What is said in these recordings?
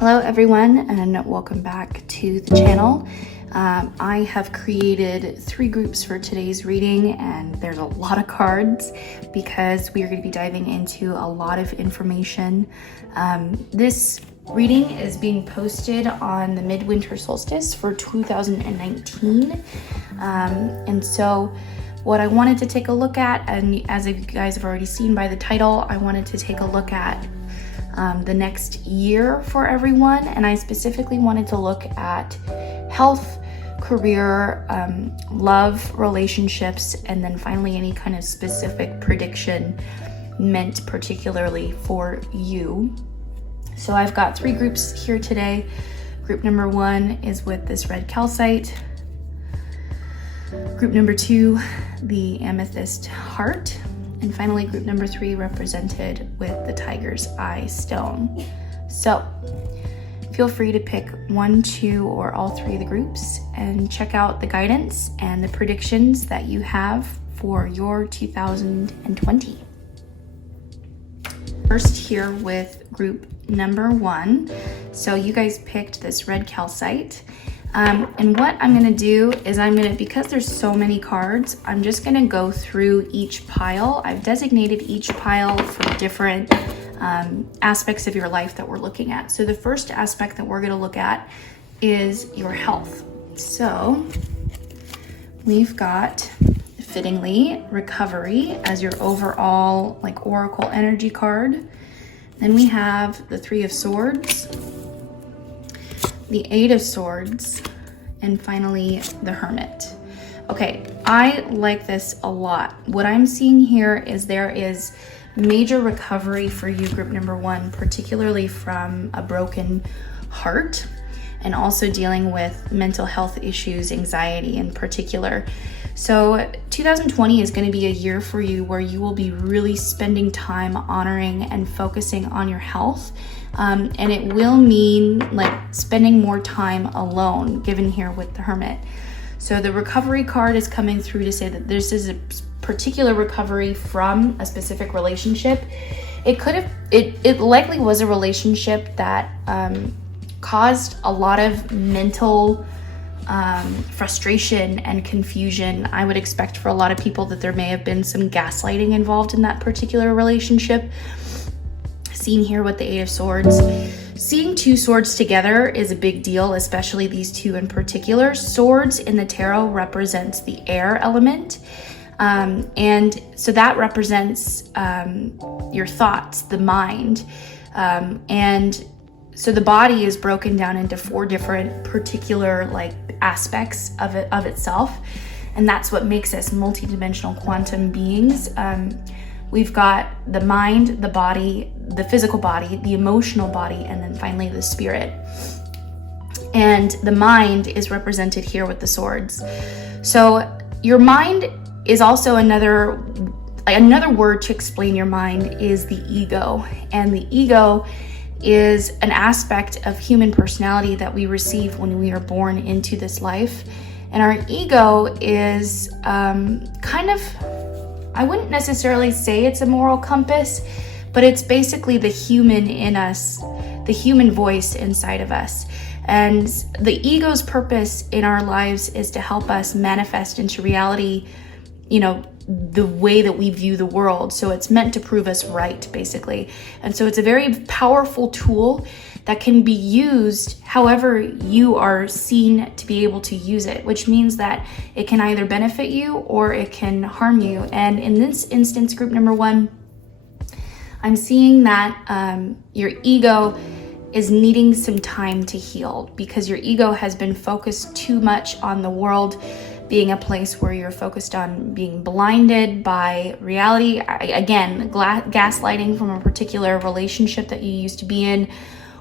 Hello everyone, and welcome back to the channel. I have created 3 groups for today's reading, and there's a lot of cards because we are going to be diving into a lot of information. This reading is being posted on the midwinter solstice for 2019. And so what I wanted to take a look at, and as you guys have already seen by the title, I wanted to take a look at the next year for everyone, and I specifically wanted to look at health, career, love, relationships, and then finally any kind of specific prediction meant particularly for you. So I've got 3 groups here today. Group number 1 is with this red calcite. Group number 2, the amethyst heart. And finally, group number 3 represented with the tiger's eye stone. So feel free to pick 1, 2, or all 3 of the groups and check out the guidance and the predictions that you have for your 2020. First here with group number 1. So you guys picked this red calcite. And what I'm gonna do is because there's so many cards, I'm just gonna go through each pile. I've designated each pile for different aspects of your life that we're looking at. So the first aspect that we're gonna look at is your health. So we've got, fittingly, recovery as your overall like oracle energy card. Then we have the 3 of Swords, the 8 of Swords, and finally the Hermit. Okay, I like this a lot. What I'm seeing here is there is major recovery for you, group number 1, particularly from a broken heart, and also dealing with mental health issues, anxiety in particular. So 2020 is going to be a year for you where you will be really spending time honoring and focusing on your health. And it will mean like spending more time alone, given here with the Hermit. So the recovery card is coming through to say that this is a particular recovery from a specific relationship. It likely was a relationship that caused a lot of mental frustration and confusion. I would expect for a lot of people that there may have been some gaslighting involved in that particular relationship. Seen here with the 8 of Swords. Seeing 2 swords together is a big deal, especially these 2 in particular. Swords in the tarot represents the air element. And so that represents your thoughts, the mind. And so the body is broken down into 4 different particular like aspects of itself. And that's what makes us multidimensional quantum beings. We've got the mind, the body, the physical body, the emotional body, and then finally the spirit. And the mind is represented here with the swords. So your mind is also another word to explain your mind is the ego. And the ego is an aspect of human personality that we receive when we are born into this life. And our ego is kind of, I wouldn't necessarily say it's a moral compass, but it's basically the human in us, the human voice inside of us. And the ego's purpose in our lives is to help us manifest into reality, the way that we view the world. So it's meant to prove us right, basically. And so it's a very powerful tool that can be used however you are seen to be able to use it, which means that it can either benefit you or it can harm you. And in this instance, group number 1, I'm seeing that your ego is needing some time to heal because your ego has been focused too much on the world being a place where you're focused on being blinded by reality. Again, gaslighting from a particular relationship that you used to be in,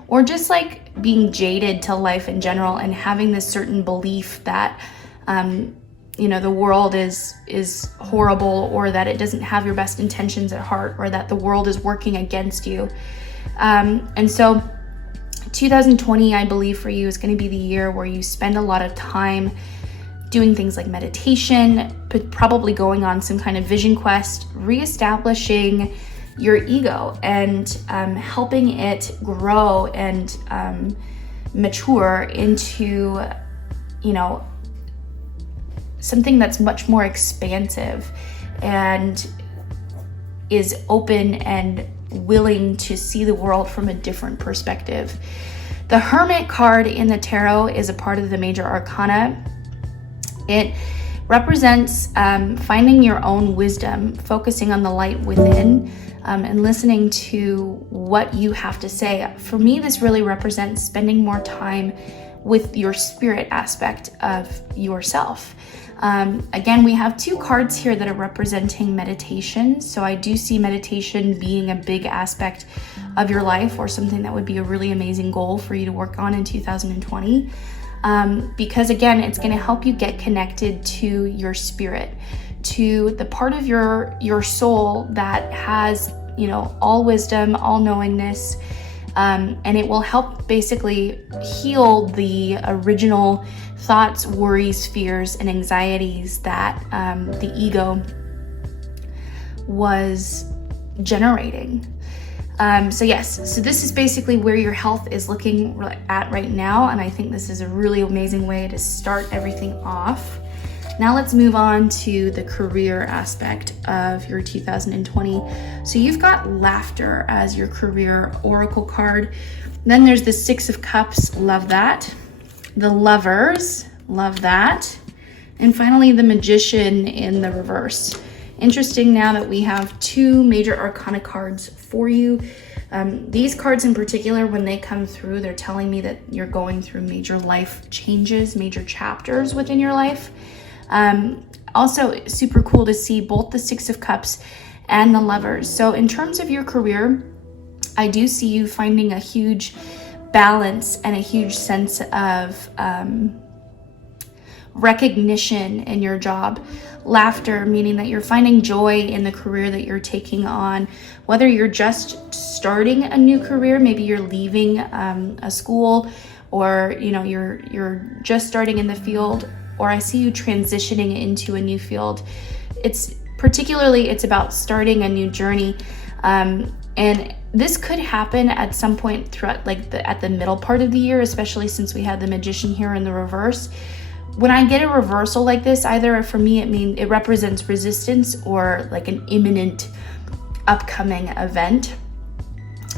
or just like being jaded to life in general and having this certain belief that, the world is horrible, or that it doesn't have your best intentions at heart, or that the world is working against you. And so 2020, I believe for you, is going to be the year where you spend a lot of time doing things like meditation, probably going on some kind of vision quest, reestablishing your ego and helping it grow and mature into, you know, something that's much more expansive and is open and willing to see the world from a different perspective. The Hermit card in the tarot is a part of the major arcana. It represents finding your own wisdom, focusing on the light within, and listening to what you have to say. For me, this really represents spending more time with your spirit aspect of yourself. Again, we have two cards here that are representing meditation. So I do see meditation being a big aspect of your life, or something that would be a really amazing goal for you to work on in 2020. Because again, it's going to help you get connected to your spirit, to the part of your soul that has, you know, all wisdom, all knowingness, and it will help basically heal the original thoughts, worries, fears, and anxieties that the ego was generating. So yes, so this is basically where your health is looking at right now, and I think this is a really amazing way to start everything off. Now let's move on to the career aspect of your 2020. So you've got laughter as your career oracle card. Then there's the Six of Cups, love that. The Lovers, love that. And finally, the Magician in the reverse. Interesting now that we have two major arcana cards for you. These cards in particular, when they come through, they're telling me that you're going through major life changes, major chapters within your life. Also super cool to see both the Six of Cups and the Lovers. So in terms of your career, I do see you finding a huge balance and a huge sense of recognition in your job. Laughter, meaning that you're finding joy in the career that you're taking on, whether you're just starting a new career, maybe you're leaving a school, or you know, you're just starting in the field, or I see you transitioning into a new field. It's about starting a new journey, and this could happen at some point throughout, like at the middle part of the year, especially since we had the Magician here in the reverse. When I get a reversal like this, either for me it represents resistance or like an imminent upcoming event,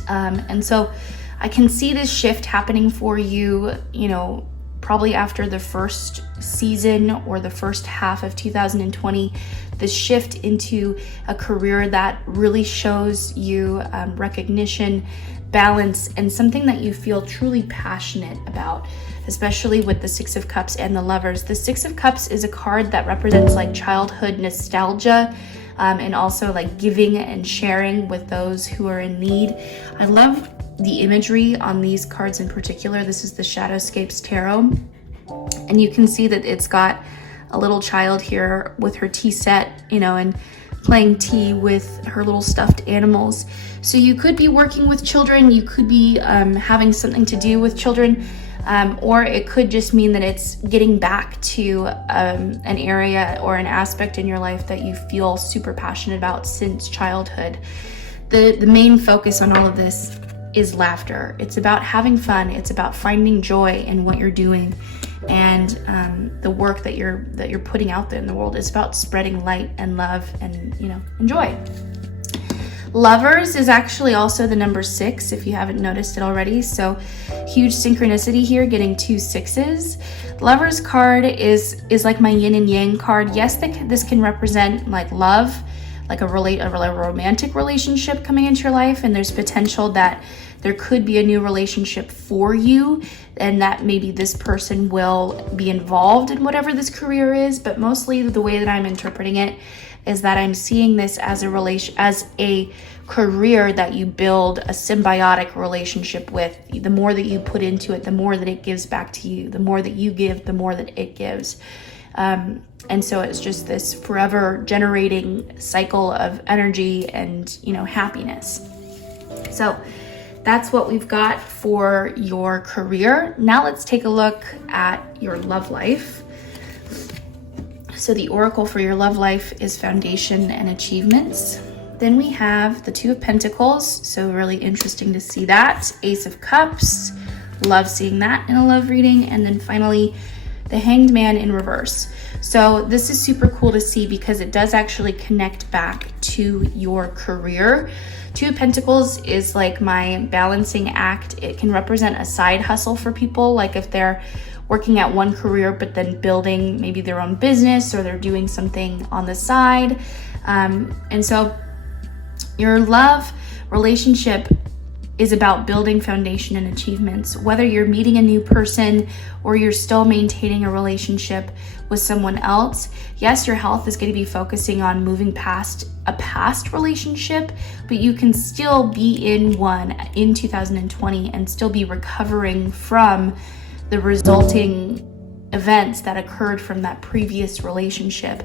and so I can see this shift happening for you, you know, probably after the first season or the first half of 2020, this shift into a career that really shows you recognition, balance, and something that you feel truly passionate about, especially with the Six of Cups and the Lovers. The Six of Cups is a card that represents like childhood nostalgia, and also like giving and sharing with those who are in need. I love the imagery on these cards in particular. This is the Shadowscapes Tarot, and you can see that it's got a little child here with her tea set, you know, and playing tea with her little stuffed animals. So you could be working with children, you could be having something to do with children, or it could just mean that it's getting back to an area or an aspect in your life that you feel super passionate about since childhood. The main focus on all of this is laughter. It's about having fun. It's about finding joy in what you're doing, and the work that you're putting out there in the world is about spreading light and love and, you know, enjoy. Lovers is actually also the number 6, if you haven't noticed it already. So huge synchronicity here, getting 2 6s. Lovers card is like my yin and yang card. Yes, this can represent like love, like a romantic relationship coming into your life, and there's potential that there could be a new relationship for you, and that maybe this person will be involved in whatever this career is. But mostly the way that I'm interpreting it is that I'm seeing this as a career that you build a symbiotic relationship with. The more that you put into it, the more that it gives back to you. The more that you give, the more that it gives. And so it's just this forever generating cycle of energy and, you know, happiness. So that's what we've got for your career. Now let's take a look at your love life. So the oracle for your love life is Foundation and Achievements. Then we have the Two of Pentacles, so really interesting to see that. Ace of Cups, love seeing that in a love reading. And then finally, the Hanged Man in reverse. So this is super cool to see because it does actually connect back to your career. Two of Pentacles is like my balancing act. It can represent a side hustle for people, like if they're working at one career but then building maybe their own business, or they're doing something on the side. And so your love relationship is about building foundation and achievements. Whether you're meeting a new person or you're still maintaining a relationship with someone else, yes, your health is going to be focusing on moving past a past relationship, but you can still be in one in 2020 and still be recovering from the resulting events that occurred from that previous relationship.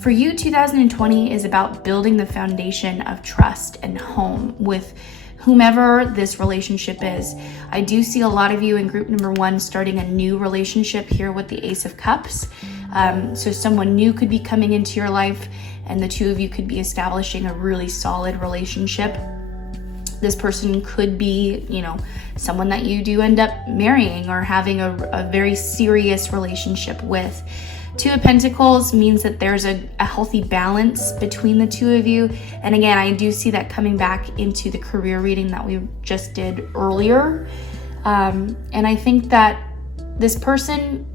For you, 2020 is about building the foundation of trust and home with whomever this relationship is. I do see a lot of you in group number 1 starting a new relationship here with the Ace of Cups. So someone new could be coming into your life, and the two of you could be establishing a really solid relationship. This person could be, someone that you do end up marrying or having a very serious relationship with. Two of Pentacles means that there's a healthy balance between the two of you. And again, I do see that coming back into the career reading that we just did earlier. And I think that this person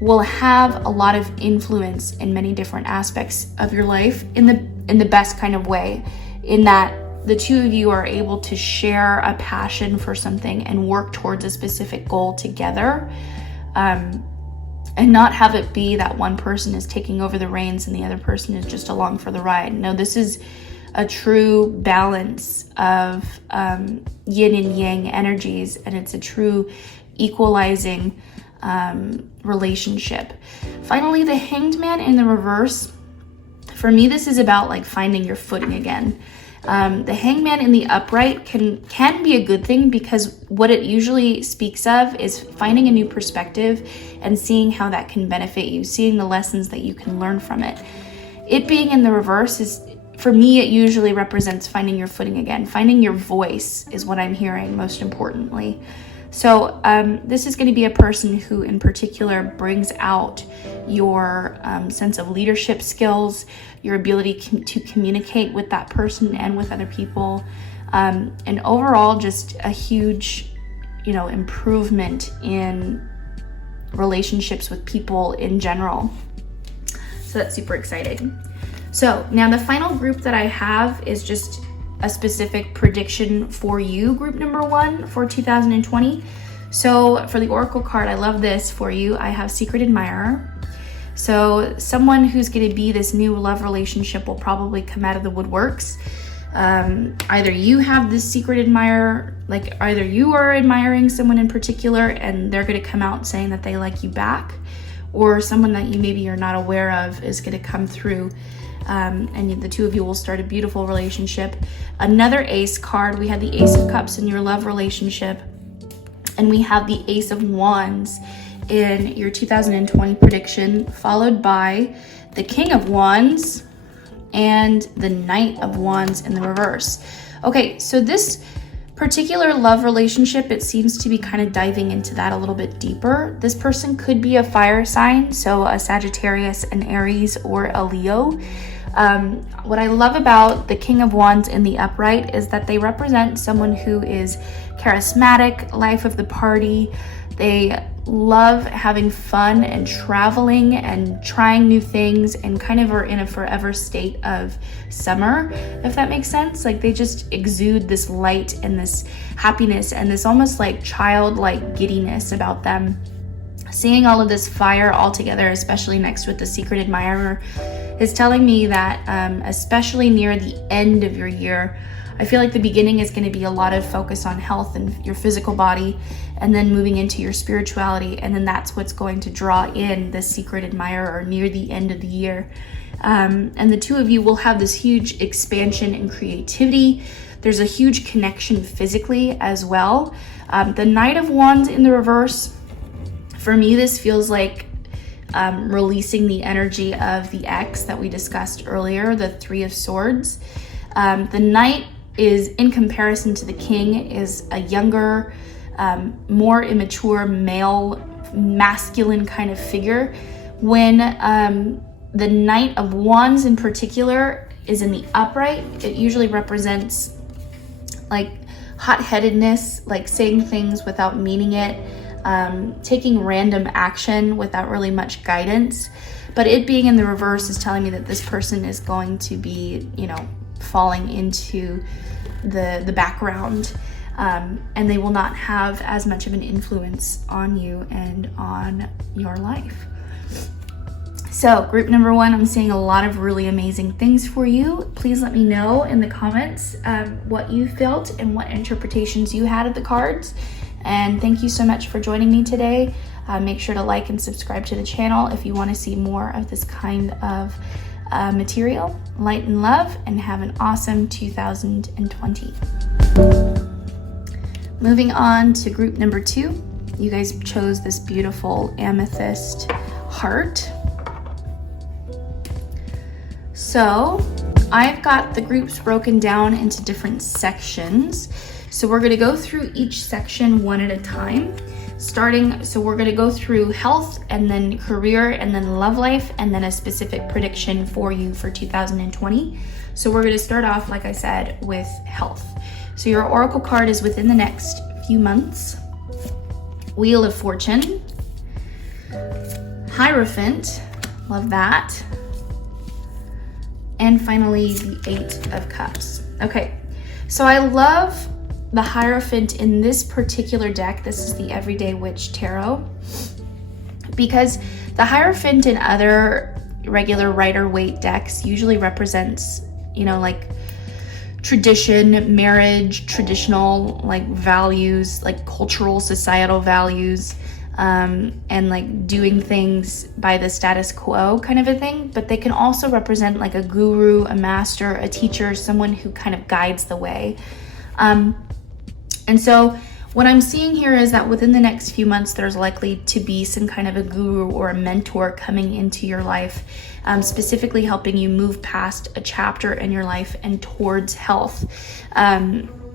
will have a lot of influence in many different aspects of your life in the best kind of way, in that the two of you are able to share a passion for something and work towards a specific goal together. And not have it be that one person is taking over the reins and the other person is just along for the ride. No, this is a true balance of yin and yang energies, and it's a true equalizing relationship. Finally, the Hanged Man in the reverse. For me, this is about like finding your footing again. The Hangman in the upright can be a good thing, because what it usually speaks of is finding a new perspective and seeing how that can benefit you, seeing the lessons that you can learn from it. It being in the reverse is, for me, it usually represents finding your footing again. Finding your voice is what I'm hearing most importantly. So this is going to be a person who in particular brings out your sense of leadership skills, your ability to communicate with that person and with other people, and overall just a huge, improvement in relationships with people in general. So that's super exciting. So now the final group that I have is just a specific prediction for you, group number 1 for 2020. So for the Oracle card, I love this for you. I have Secret Admirer. So someone who's going to be this new love relationship will probably come out of the woodworks. Either you have this secret admirer, like either you are admiring someone in particular and they're going to come out saying that they like you back, or someone that you maybe are not aware of is going to come through. And the two of you will start a beautiful relationship. Another Ace card, we had the Ace of Cups in your love relationship, and we have the Ace of Wands in your 2020 prediction, followed by the King of Wands and the Knight of Wands in the reverse. Okay, so this particular love relationship, it seems to be kind of diving into that a little bit deeper. This person could be a fire sign, so a Sagittarius, an Aries, or a Leo. What I love about the King of Wands in the upright is that they represent someone who is charismatic, life of the party. They love having fun and traveling and trying new things, and kind of are in a forever state of summer, if that makes sense. Like they just exude this light and this happiness and this almost like childlike giddiness about them. Seeing all of this fire all together, especially next with the Secret Admirer, is telling me that especially near the end of your year, I feel like the beginning is going to be a lot of focus on health and your physical body, and then moving into your spirituality, and then that's what's going to draw in the Secret Admirer near the end of the year. And the two of you will have this huge expansion in creativity. There's a huge connection physically as well. The Knight of Wands in the reverse, for me, this feels like releasing the energy of the ex that we discussed earlier, the Three of Swords. The Knight is, in comparison to the King, is a younger, more immature male, masculine kind of figure. When the Knight of Wands in particular is in the upright, it usually represents like hot-headedness, like saying things without meaning it, taking random action without really much guidance. But it being in the reverse is telling me that this person is going to be, you know, falling into the background, and they will not have as much of an influence on you and on your life. So group number 1, I'm seeing a lot of really amazing things for you. Please let me know in the comments what you felt and what interpretations you had of the cards. And thank you so much for joining me today. Make sure to like and subscribe to the channel if you want to see more of this kind of material. Light and love, and have an awesome 2020. Moving on to group number 2. You guys chose this beautiful amethyst heart. So I've got the groups broken down into different sections. So we're going to go through each section one at a time. So we're going to go through health, and then career, and then love life, and then a specific prediction for you for 2020. So we're going to start off, like I said, with health. So your oracle card is within the next few months. Wheel of Fortune, Hierophant, love that, and finally the Eight of Cups. Okay, so I love the Hierophant in this particular deck. This is the Everyday Witch Tarot, because the Hierophant in other regular Rider-Waite decks usually represents, you know, like tradition, marriage, traditional like values, like cultural, societal values, and like doing things by the status quo kind of a thing. But they can also represent like a guru, a master, a teacher, someone who kind of guides the way. And so what I'm seeing here is that within the next few months, there's likely to be some kind of a guru or a mentor coming into your life, specifically helping you move past a chapter in your life and towards health.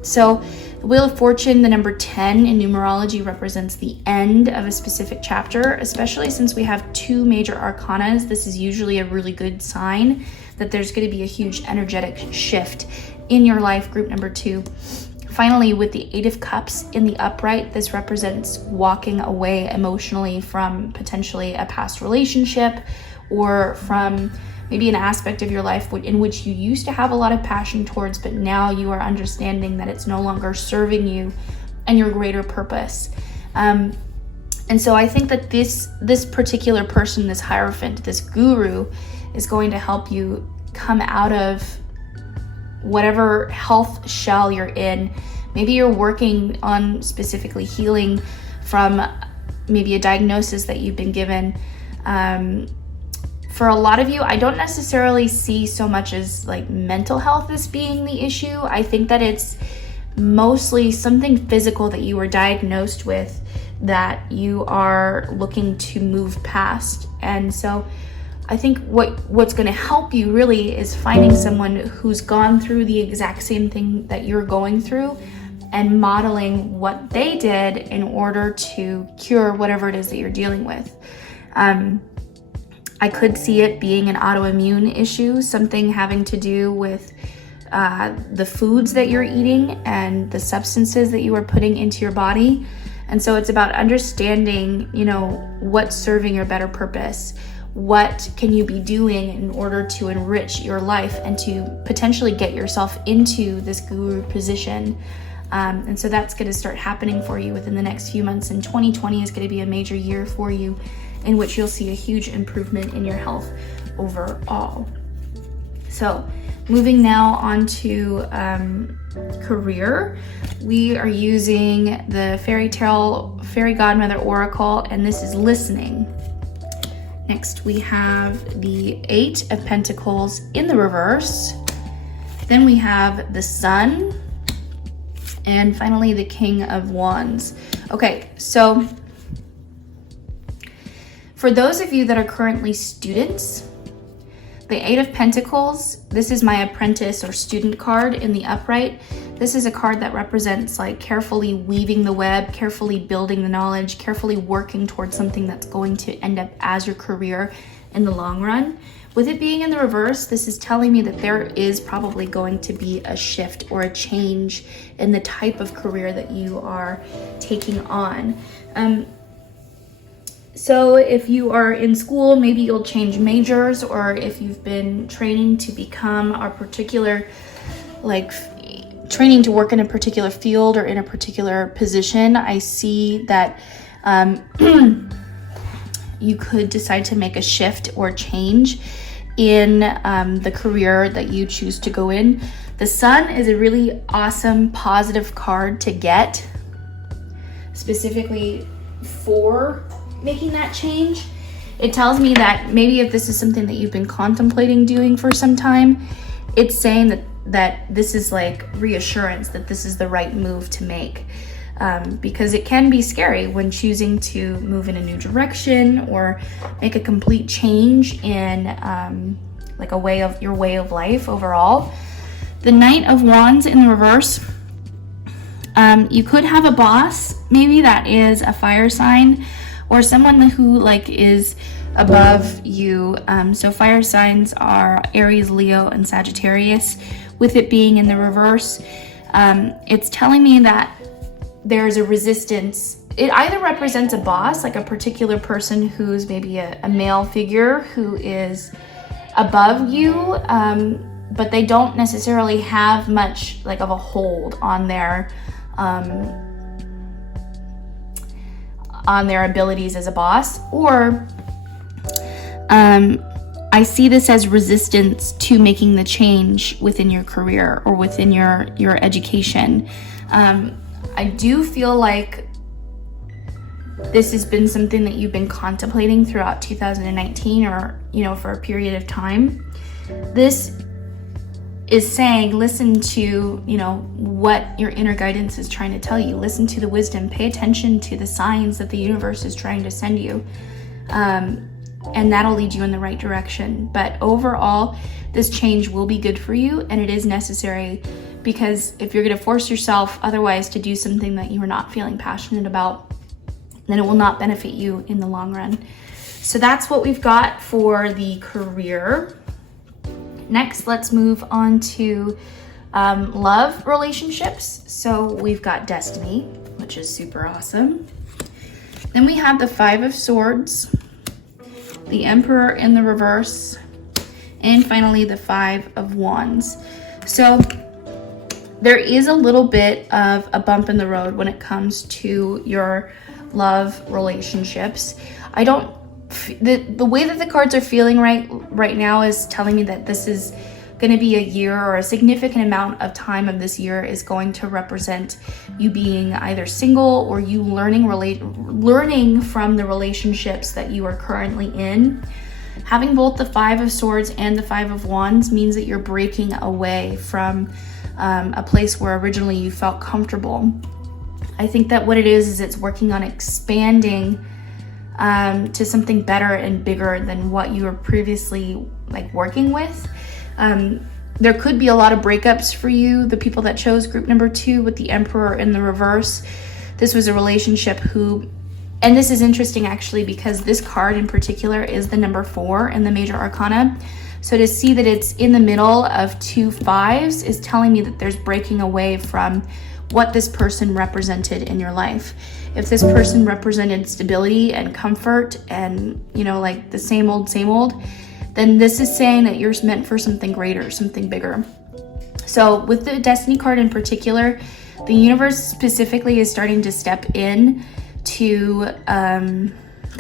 So the Wheel of Fortune, the number 10 in numerology, represents the end of a specific chapter, especially since we have 2 major arcanas. This is usually a really good sign that there's going to be a huge energetic shift in your life, group number 2. Finally, with the Eight of Cups in the upright, this represents walking away emotionally from potentially a past relationship, or from maybe an aspect of your life in which you used to have a lot of passion towards, but now you are understanding that it's no longer serving you and your greater purpose. And so I think that this particular person, this Hierophant, this guru, is going to help you come out of whatever health shell you're in. Maybe you're working on specifically healing from maybe a diagnosis that you've been given. For a lot of you, I don't necessarily see so much as like mental health as being the issue. I think that it's mostly something physical that you were diagnosed with that you are looking to move past. And so I think what's going to help you really is finding someone who's gone through the exact same thing that you're going through and modeling what they did in order to cure whatever it is that you're dealing with. I could see it being an autoimmune issue, something having to do with the foods that you're eating and the substances that you are putting into your body. And so it's about understanding, you know, what's serving your better purpose. What can you be doing in order to enrich your life and to potentially get yourself into this guru position? And so that's going to start happening for you within the next few months. And 2020 is going to be a major year for you in which you'll see a huge improvement in your health overall. So moving now on to career, we are using the Fairy Godmother Oracle, and this is listening. Next, we have the Eight of Pentacles in the reverse. Then we have the Sun. And finally, the King of Wands. Okay, so For those of you that are currently students, the Eight of Pentacles, this is my apprentice or student card in the upright. This is a card that represents like carefully weaving the web, carefully building the knowledge, carefully working towards something that's going to end up as your career in the long run. With it being in the reverse, this is telling me that there is probably going to be a shift or a change in the type of career that you are taking on. So if you are in school, maybe you'll change majors, or if you've been training to become a particular, like training to work in a particular field or in a particular position, I see that you could decide to make a shift or change in the career that you choose to go in. The Sun is a really awesome, positive card to get, specifically for making that change. It tells me that maybe if this is something that you've been contemplating doing for some time, it's saying that this is like reassurance that this is the right move to make. Because it can be scary when choosing to move in a new direction or make a complete change in like your way of life overall. The Knight of Wands in the reverse, you could have a boss, maybe that is a fire sign, or someone who like is above you. So fire signs are Aries, Leo, and Sagittarius. With it being in the reverse, it's telling me that there's a resistance. It either represents a boss, like a particular person who's maybe a male figure who is above you, but they don't necessarily have much like of a hold on their abilities as a boss. Or I see this as resistance to making the change within your career or within your education. I do feel like this has been something that you've been contemplating throughout 2019, or for a period of time. This is saying, listen to what your inner guidance is trying to tell you. Listen to the wisdom, pay attention to the signs that the universe is trying to send you, and that'll lead you in the right direction. But overall, this change will be good for you, and it is necessary, because if you're going to force yourself otherwise to do something that you are not feeling passionate about, then it will not benefit you in the long run. So that's what we've got for the career. Next, let's move on to love relationships. So we've got Destiny, which is super awesome. Then we have the Five of Swords, the Emperor in the reverse, and finally the Five of Wands. So there is a little bit of a bump in the road when it comes to your love relationships. The way that the cards are feeling right now is telling me that this is going to be a year, or a significant amount of time of this year is going to represent you being either single or you learning from the relationships that you are currently in. Having both the Five of Swords and the Five of Wands means that you're breaking away from a place where originally you felt comfortable. I think that what it is it's working on expanding to something better and bigger than what you were previously working with. There could be a lot of breakups for you, the people that chose group number 2 with the Emperor in the reverse. This was a relationship and this is interesting actually, because this card in particular is the number 4 in the major arcana. So to see that it's in the middle of 2 fives is telling me that there's breaking away from what this person represented in your life. If this person represented stability and comfort and, the same old, then this is saying that you're meant for something greater, something bigger. So with the Destiny card in particular, the universe specifically is starting to step in to kind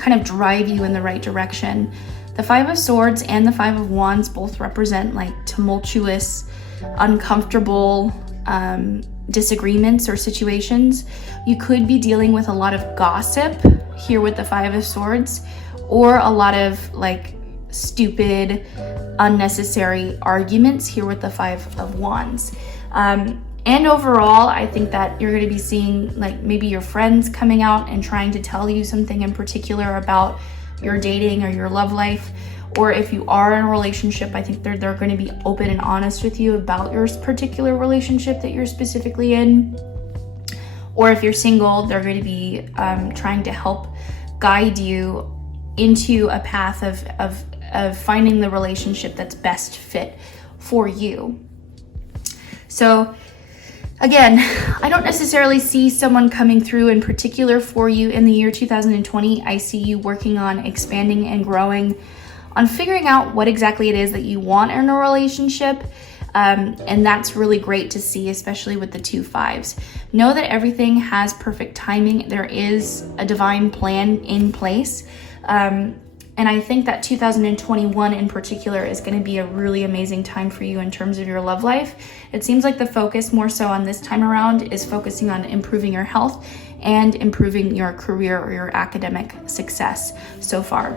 of drive you in the right direction. The Five of Swords and the Five of Wands both represent tumultuous, uncomfortable disagreements or situations. You could be dealing with a lot of gossip here with the Five of Swords, or a lot of stupid, unnecessary arguments here with the Five of Wands. And overall, I think that you're going to be seeing maybe your friends coming out and trying to tell you something in particular about your dating or your love life, or if you are in a relationship, I think they're going to be open and honest with you about your particular relationship that you're specifically in. Or if you're single, they're going to be trying to help guide you into a path of finding the relationship that's best fit for you. So again, I don't necessarily see someone coming through in particular for you in the year 2020. I see you working on expanding and growing, on figuring out what exactly it is that you want in a relationship. And that's really great to see, especially with the 2 5s. Know that everything has perfect timing. There is a divine plan in place. And I think that 2021 in particular is going to be a really amazing time for you in terms of your love life. It seems like the focus more so on this time around is focusing on improving your health and improving your career or your academic success so far.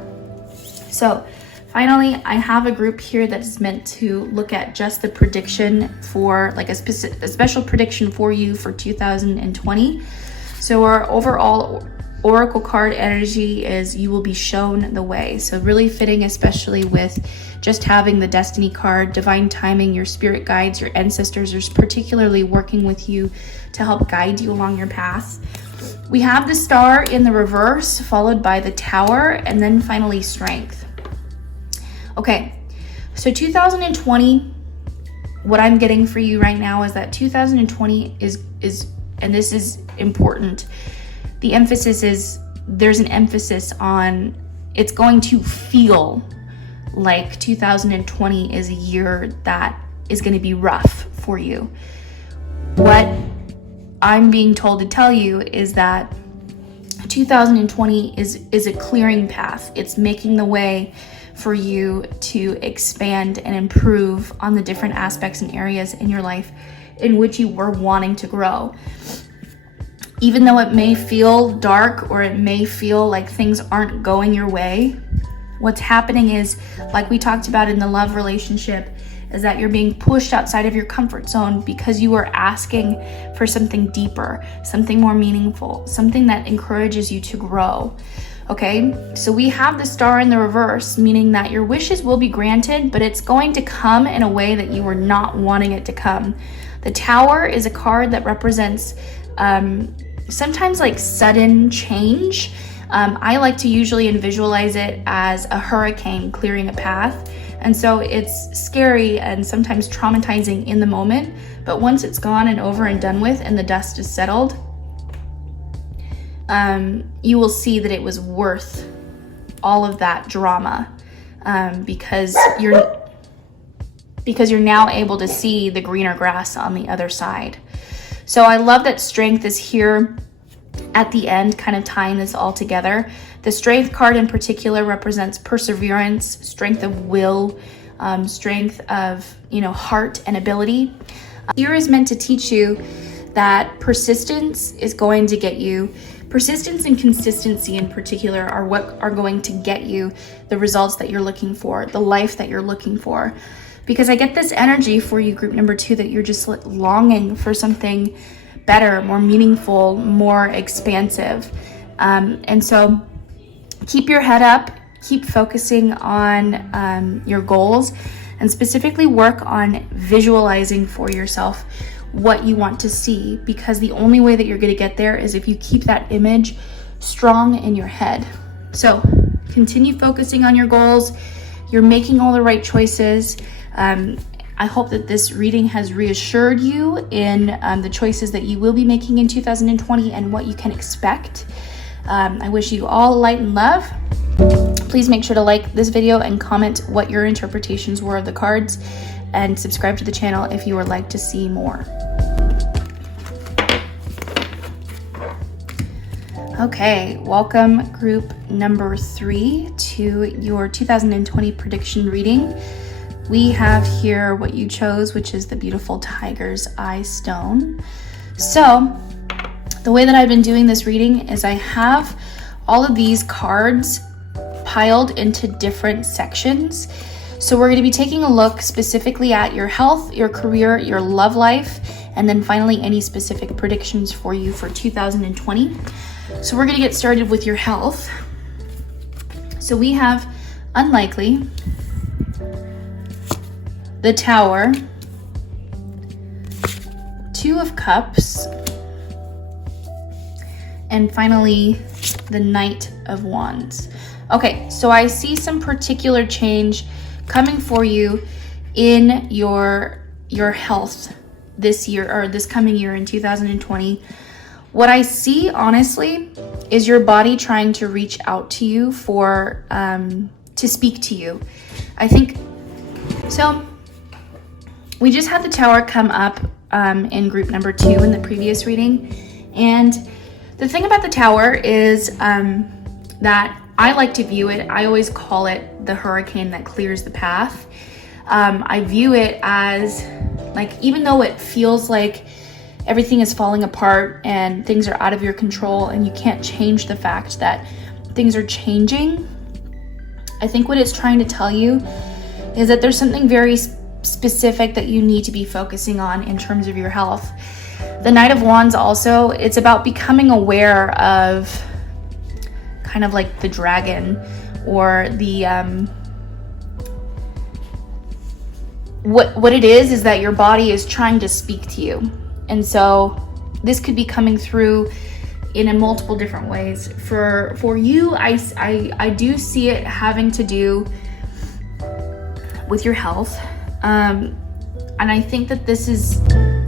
So finally, I have a group here that's meant to look at just the prediction for like a special prediction for you for 2020. So our overall Oracle card energy is you will be shown the way. So really fitting, especially with just having the Destiny card, divine timing, your spirit guides, your ancestors are particularly working with you to help guide you along your path. We have the Star in the reverse, followed by the Tower, and then finally Strength. Okay, so 2020, what I'm getting for you right now is that 2020 is, and this is important, the emphasis is, there's an emphasis on, it's going to feel like 2020 is a year that is going to be rough for you. What I'm being told to tell you is that 2020 is a clearing path. It's making the way for you to expand and improve on the different aspects and areas in your life in which you were wanting to grow. Even though it may feel dark or it may feel like things aren't going your way, what's happening is, like we talked about in the love relationship, is that you're being pushed outside of your comfort zone because you are asking for something deeper, something more meaningful, something that encourages you to grow. Okay, so we have the Star in the reverse, meaning that your wishes will be granted, but it's going to come in a way that you were not wanting it to come. The Tower is a card that represents sometimes like sudden change. I like to usually visualize it as a hurricane clearing a path. And so it's scary and sometimes traumatizing in the moment, but once it's gone and over and done with and the dust is settled, you will see that it was worth all of that drama, because you're now able to see the greener grass on the other side. So I love that Strength is here at the end, kind of tying this all together. The Strength card in particular represents perseverance, strength of will, strength of, heart and ability. Here is meant to teach you that persistence is going to get you. Persistence and consistency in particular are what are going to get you the results that you're looking for, the life that you're looking for. Because I get this energy for you, group number 2, that you're just longing for something better, more meaningful, more expansive. And so keep your head up, keep focusing on your goals, and specifically work on visualizing for yourself what you want to see, because the only way that you're going to get there is if you keep that image strong in your head. So continue focusing on your goals. You're making all the right choices. I hope that this reading has reassured you in the choices that you will be making in 2020 and what you can expect. I wish you all light and love. Please make sure to like this video and comment what your interpretations were of the cards, and subscribe to the channel if you would like to see more. Okay, welcome group number 3 to your 2020 prediction reading. We have here what you chose, which is the beautiful Tiger's Eye stone. So the way that I've been doing this reading is I have all of these cards piled into different sections. So we're going to be taking a look specifically at your health, your career, your love life, and then finally any specific predictions for you for 2020. So we're going to get started with your health. So we have unlikely, the Tower, Two of Cups, and finally the Knight of Wands. Okay, so I see some particular change coming for you in your health this year, or this coming year in 2020. What I see, honestly, is your body trying to reach out to you for to speak to you. I think so. We just had the Tower come up in group number 2 in the previous reading, and the thing about the Tower is that I like to view it, I always call it the hurricane that clears the path. I view it as, like, even though it feels like everything is falling apart and things are out of your control and you can't change the fact that things are changing, I think what it's trying to tell you is that there's something very specific that you need to be focusing on in terms of your health. The Knight of Wands also, it's about becoming aware of kind of like the dragon, or the what it is that your body is trying to speak to you. And so this could be coming through in a multiple different ways. For you, I do see it having to do with your health. And I think that this is,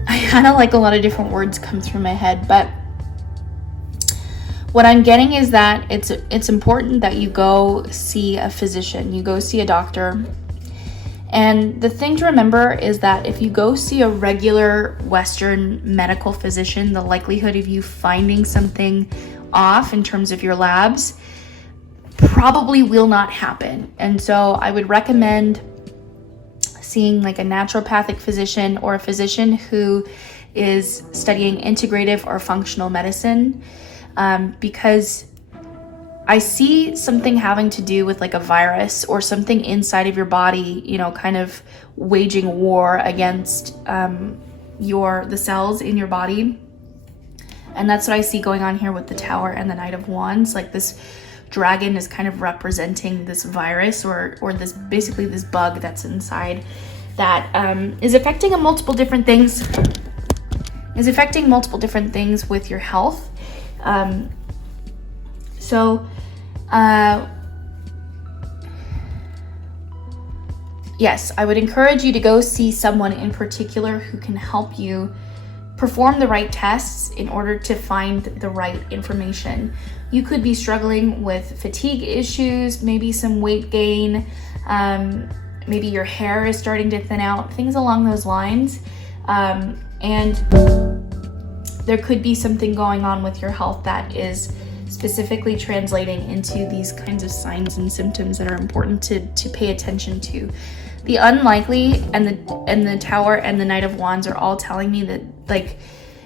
I kind of like a lot of different words come through my head, but what I'm getting is that it's important that you go see a physician, you go see a doctor. And the thing to remember is that if you go see a regular Western medical physician, the likelihood of you finding something off in terms of your labs probably will not happen. And so I would recommend seeing like a naturopathic physician, or a physician who is studying integrative or functional medicine, because I see something having to do with like a virus or something inside of your body, you know, kind of waging war against the cells in your body. And that's what I see going on here with the Tower and the Knight of Wands. Like, this dragon is kind of representing this virus, or this, basically this bug that's inside, that is affecting multiple different things with your health. Yes, I would encourage you to go see someone in particular who can help you perform the right tests in order to find the right information. You could be struggling with fatigue issues, maybe some weight gain, maybe your hair is starting to thin out, things along those lines. And there could be something going on with your health that is specifically translating into these kinds of signs and symptoms that are important to pay attention to. The unlikely and the Tower and the Knight of Wands are all telling me that, like,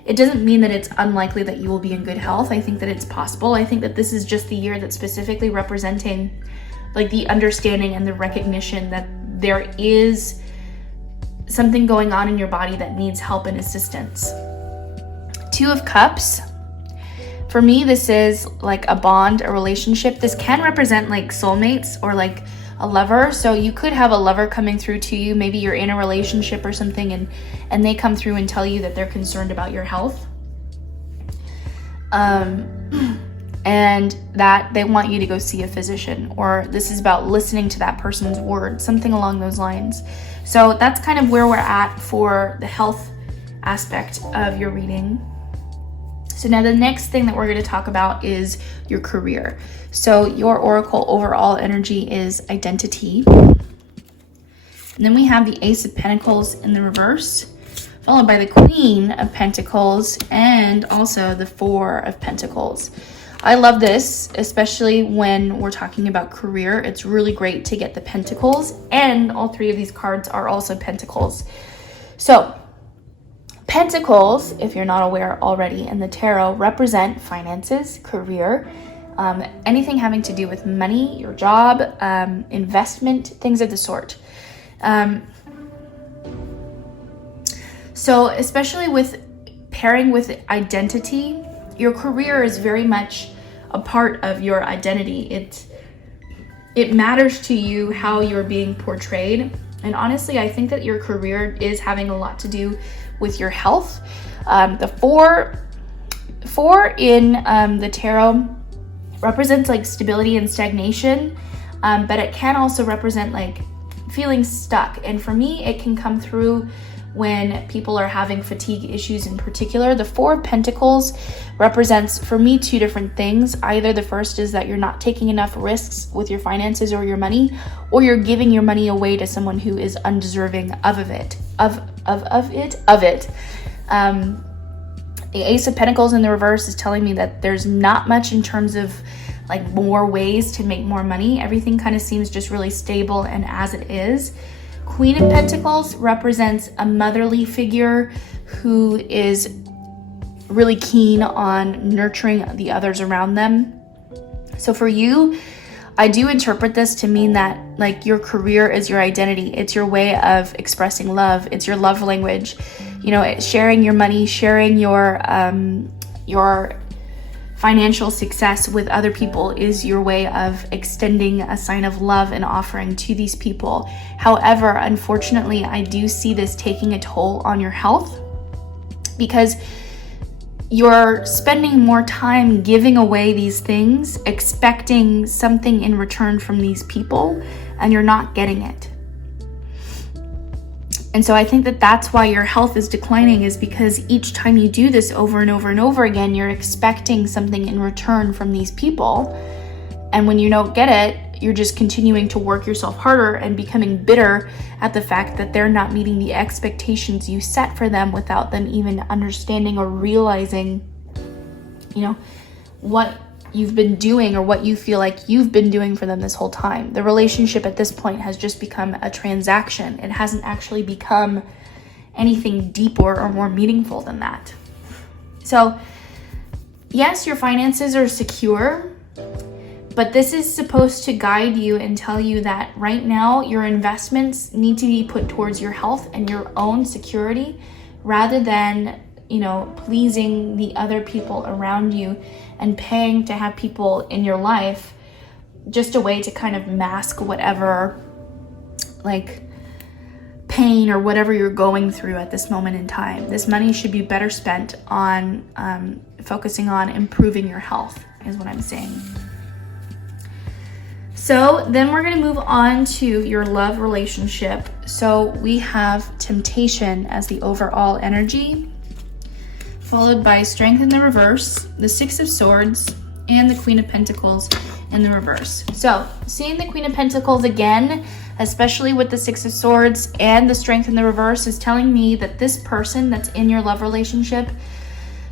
it doesn't mean that it's unlikely that you will be in good health. I think that it's possible. I think that this is just the year that's specifically representing, like, the understanding and the recognition that there is something going on in your body that needs help and assistance. Two of Cups. For me, this is like a bond, a relationship. This can represent like soulmates or like a lover. So you could have a lover coming through to you. Maybe you're in a relationship or something, and they come through and tell you that they're concerned about your health. And that they want you to go see a physician, or this is about listening to that person's words, something along those lines. So that's kind of where we're at for the health aspect of your reading. So now the next thing that we're going to talk about is your career. So your oracle overall energy is identity. And then we have the Ace of Pentacles in the reverse, followed by the Queen of Pentacles and also the Four of Pentacles. I love this, especially when we're talking about career. It's really great to get the Pentacles, and all three of these cards are also Pentacles. So Pentacles, if you're not aware already, in the tarot represent finances, career, anything having to do with money, your job, investment, things of the sort. So especially with pairing with identity, your career is very much a part of your identity. it matters to you how you're being portrayed. And honestly, I think that your career is having a lot to do with your health. The four in the tarot represents like stability and stagnation, but it can also represent like feeling stuck. And for me, it can come through when people are having fatigue issues in particular. The Four of Pentacles represents, for me, two different things. Either the first is that you're not taking enough risks with your finances or your money, or you're giving your money away to someone who is undeserving of it. The Ace of Pentacles in the reverse is telling me that there's not much in terms of like more ways to make more money. Everything kind of seems just really stable and as it is. Queen of Pentacles represents a motherly figure who is really keen on nurturing the others around them. So for you, I do interpret this to mean that like your career is your identity. It's your way of expressing love. It's your love language. You know, sharing your money, sharing your financial success with other people is your way of extending a sign of love and offering to these people. However, unfortunately, I do see this taking a toll on your health because you're spending more time giving away these things, expecting something in return from these people, and you're not getting it. And so I think that that's why your health is declining, is because each time you do this over and over and over again, you're expecting something in return from these people. And when you don't get it, you're just continuing to work yourself harder and becoming bitter at the fact that they're not meeting the expectations you set for them without them even understanding or realizing, you know, what you've been doing or what you feel like you've been doing for them this whole time. The relationship at this point has just become a transaction. It hasn't actually become anything deeper or more meaningful than that. So yes, your finances are secure, but this is supposed to guide you and tell you that right now your investments need to be put towards your health and your own security rather than, you know, pleasing the other people around you and paying to have people in your life just a way to kind of mask whatever like pain or whatever you're going through at this moment in time. This money should be better spent on focusing on improving your health is what I'm saying. So then we're going to move on to your love relationship. So we have temptation as the overall energy, followed by Strength in the reverse, the Six of Swords, and the Queen of Pentacles in the reverse. So seeing the Queen of Pentacles again, especially with the Six of Swords and the Strength in the reverse, is telling me that this person that's in your love relationship,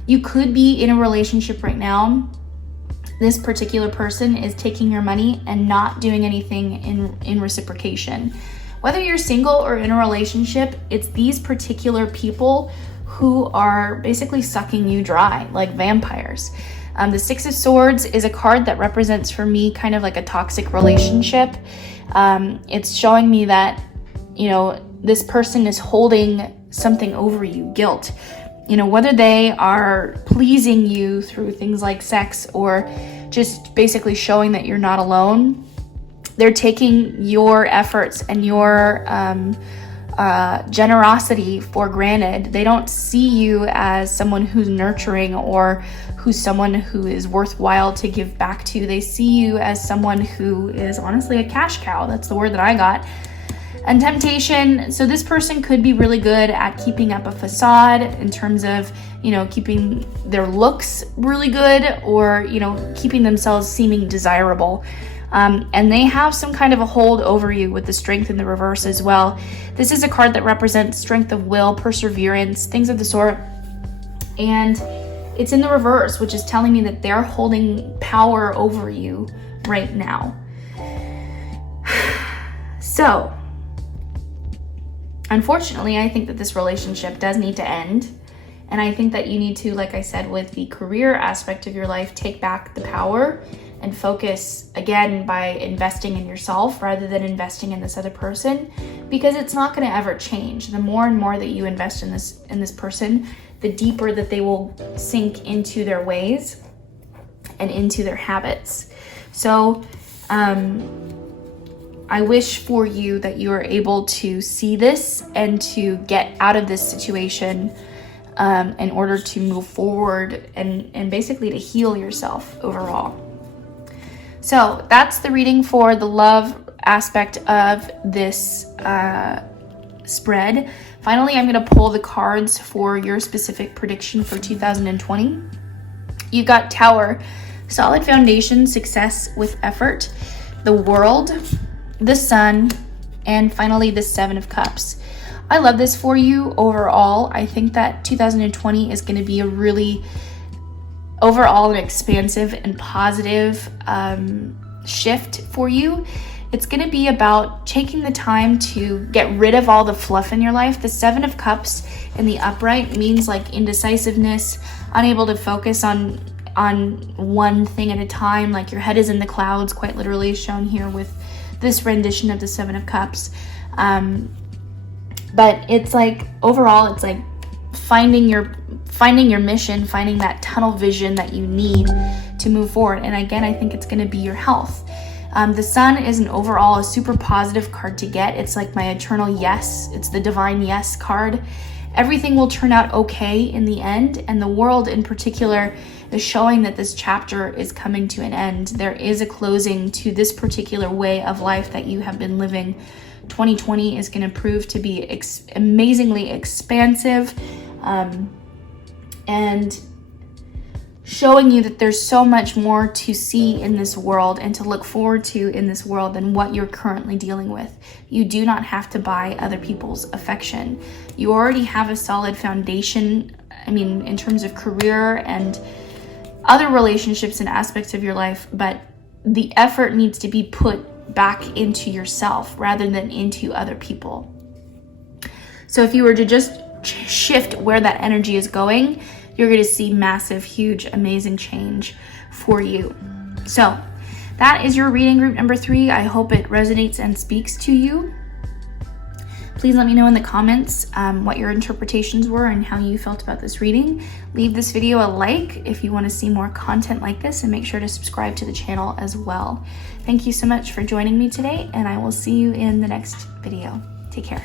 you could be in a relationship right now. This particular person is taking your money and not doing anything in reciprocation. Whether you're single or in a relationship, it's these particular people who are basically sucking you dry like vampires. The Six of Swords is a card that represents for me kind of like a toxic relationship. It's showing me that, you know, this person is holding something over you, guilt. You know, whether they are pleasing you through things like sex or just basically showing that you're not alone, they're taking your efforts and your generosity for granted. They don't see you as someone who's nurturing or who's someone who is worthwhile to give back to. They see you as someone who is honestly a cash cow. That's the word that I got. And temptation, so this person could be really good at keeping up a facade in terms of, you know, keeping their looks really good or, you know, keeping themselves seeming desirable. And they have some kind of a hold over you with the Strength in the reverse as well. This is a card that represents strength of will, perseverance, things of the sort. And it's in the reverse, which is telling me that they're holding power over you right now. So, unfortunately, I think that this relationship does need to end. And I think that you need to, like I said, with the career aspect of your life, take back the power and focus again by investing in yourself rather than investing in this other person, because it's not going to ever change. The more and more that you invest in this person, the deeper that they will sink into their ways and into their habits. So I wish for you that you are able to see this and to get out of this situation in order to move forward and basically to heal yourself overall. So that's the reading for the love aspect of this spread. Finally, I'm going to pull the cards for your specific prediction for 2020. You've got Tower, solid foundation, success with effort, the World, the Sun, and finally the Seven of Cups. I love this for you overall. I think that 2020 is going to be a really overall an expansive and positive shift for you. It's going to be about taking the time to get rid of all the fluff in your life. The Seven of Cups in the upright means like indecisiveness, unable to focus on one thing at a time, like your head is in the clouds, quite literally shown here with this rendition of the Seven of Cups. But it's like overall, it's like finding your mission, finding that tunnel vision that you need to move forward. And again, I think it's going to be your health. The Sun is a super positive card to get. It's like my eternal yes. It's the divine yes card. Everything will turn out okay in the end. And the World in particular is showing that this chapter is coming to an end. There is a closing to this particular way of life that you have been living. 2020 is going to prove to be amazingly expansive and showing you that there's so much more to see in this world and to look forward to in this world than what you're currently dealing with. You do not have to buy other people's affection. You already have a solid foundation, in terms of career and other relationships and aspects of your life, but the effort needs to be put back into yourself rather than into other people. So if you were to just shift where that energy is going, you're going to see massive, huge, amazing change for you. So that is your reading group number 3. I hope it resonates and speaks to you. Please let me know in the comments what your interpretations were and how you felt about this reading. Leave this video a like if you want to see more content like this, and make sure to subscribe to the channel as well. Thank you so much for joining me today, and I will see you in the next video. Take care.